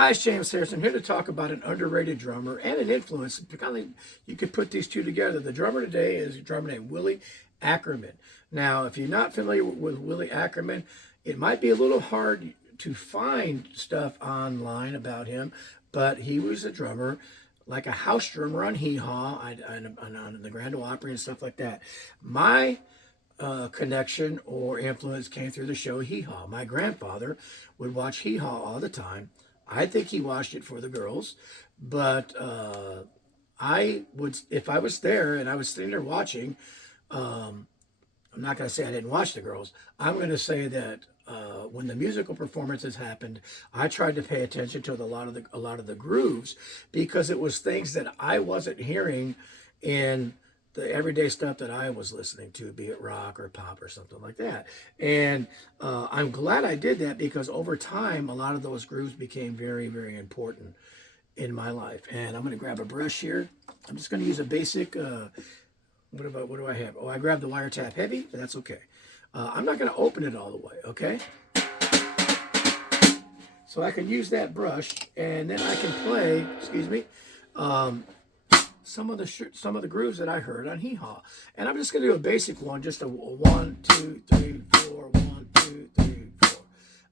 Hi, it's James Harrison here to talk about an underrated drummer and an influence. Kind of, you could put these two together. The drummer today is a drummer named Willie Ackerman. Now, if you're not familiar with Willie Ackerman, it might be a little hard to find stuff online about him, but he was a drummer, like a house drummer on Hee Haw, on the Grand Ole Opry and stuff like that. My connection or influence came through the show Hee Haw. My grandfather would watch Hee Haw all the time. I think he watched it for the girls, but I would, if I was there and I was sitting there watching, I'm not going to say I didn't watch the girls. I'm going to say that when the musical performances happened, I tried to pay attention to a lot of the grooves because it was things that I wasn't hearing in the everyday stuff that I was listening to, be it rock or pop or something like that. And I'm glad I did that because over time, a lot of those grooves became very, very important in my life. And I'm going to grab a brush here. I'm just going to use a basic, what do I have? Oh, I grabbed the wiretap heavy. That's okay. I'm not going to open it all the way, okay? So I can use that brush and then I can play, excuse me, some of the grooves that I heard on Hee Haw. And I'm just going to do a basic one, just a 1, 2, 3, 4, 1, 2, 3, 4.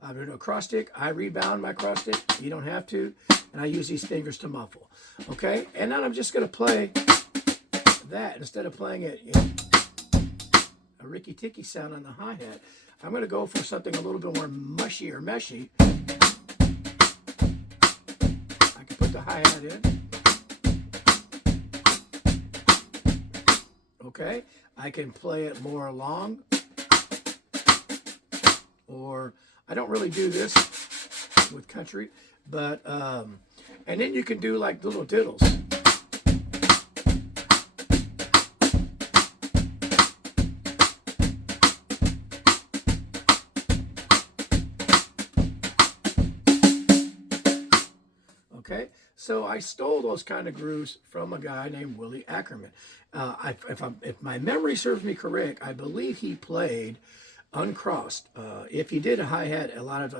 I'm going to do a cross stick. I rebound my cross stick. You don't have to. And I use these fingers to muffle. Okay? And then I'm just going to play that instead of playing it a Ricky Ticky sound on the hi-hat. I'm going to go for something a little bit more mushy or meshy. I can put the hi-hat in. Okay, I can play it more long, or I don't really do this with country, but and then you can do like little diddles. Okay, so I stole those kind of grooves from a guy named Willie Ackerman. If my memory serves me correct, I believe he played uncrossed. If he did a hi-hat, a lot of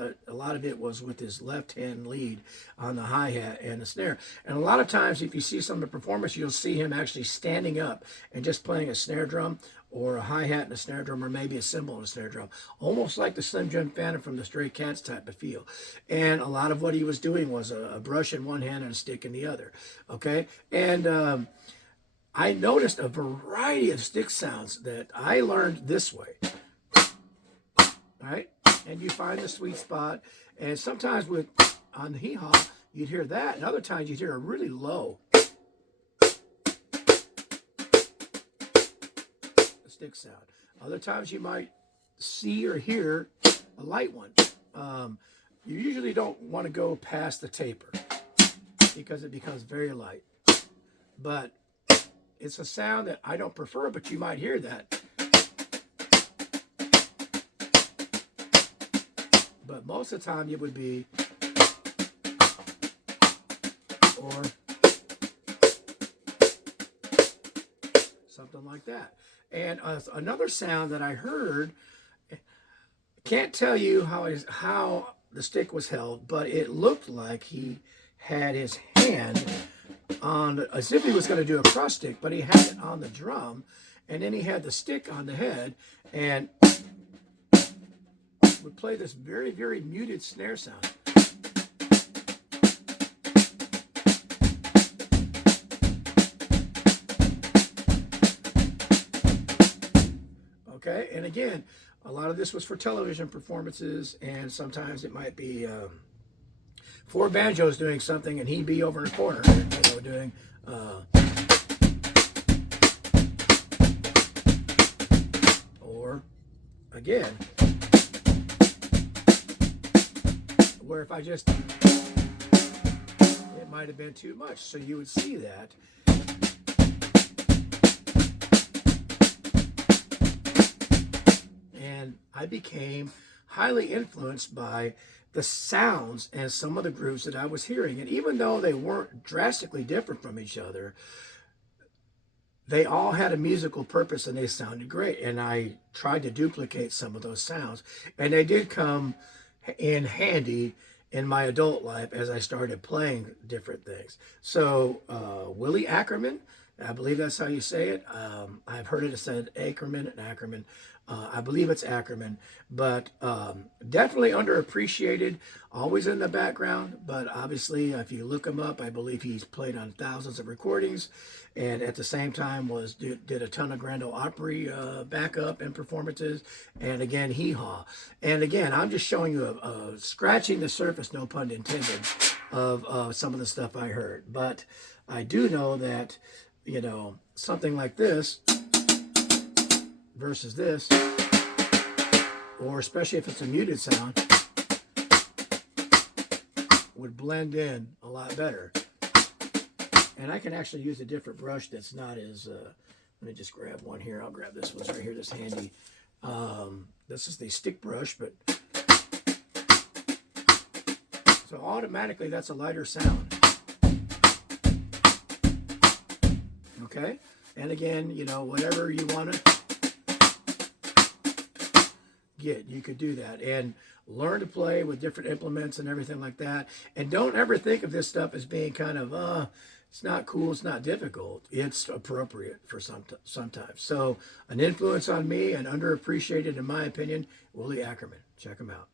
it was with his left hand lead on the hi-hat and the snare. And a lot of times, if you see some of the performance, you'll see him actually standing up and just playing a snare drum or a hi-hat and a snare drum, or maybe a cymbal and a snare drum, almost like the Slim Jim Phantom from the Stray Cats type of feel. And a lot of what he was doing was a brush in one hand and a stick in the other. Okay, and I noticed a variety of stick sounds that I learned this way. Right? And you find the sweet spot. And sometimes on the Hee Haw, you'd hear that, and other times you'd hear a really low stick sound. Other times you might see or hear a light one. You usually don't want to go past the taper because it becomes very light. But it's a sound that I don't prefer, but you might hear that. But most of the time it would be, or something like that. And another sound that I heard, can't tell you how the stick was held, but it looked like he had his hand on, as if he was going to do a cross stick, but he had it on the drum, and then he had the stick on the head, and would play this very, very muted snare sound. Okay, and again, a lot of this was for television performances, and sometimes it might be four banjos doing something, and he'd be over in the corner, doing. Or again, where if I just, it might have been too much, so you would see that. And I became highly influenced by the sounds and some of the grooves that I was hearing. And even though they weren't drastically different from each other, they all had a musical purpose and they sounded great. And I tried to duplicate some of those sounds. And they did come in handy in my adult life as I started playing different things. So Willie Ackerman, I believe that's how you say it. I've heard it said Ackerman and Ackerman. I believe it's Ackerman, but definitely underappreciated, always in the background. But obviously, if you look him up, I believe he's played on thousands of recordings, and at the same time did a ton of Grand Ole Opry backup and performances, and again hee haw. And again, I'm just showing you scratching the surface, no pun intended, of some of the stuff I heard. But I do know that, you know, something like this versus this, or especially if it's a muted sound, would blend in a lot better. And I can actually use a different brush that's not as, let me just grab one here. I'll grab this one right here, this handy. This is the stick brush, but so automatically that's a lighter sound. Okay, and again, you know, whatever you want to get, you could do that and learn to play with different implements and everything like that. And don't ever think of this stuff as being kind of it's not cool, it's not difficult, it's appropriate for sometimes. So an influence on me and underappreciated in my opinion, Willie Ackerman. Check him out.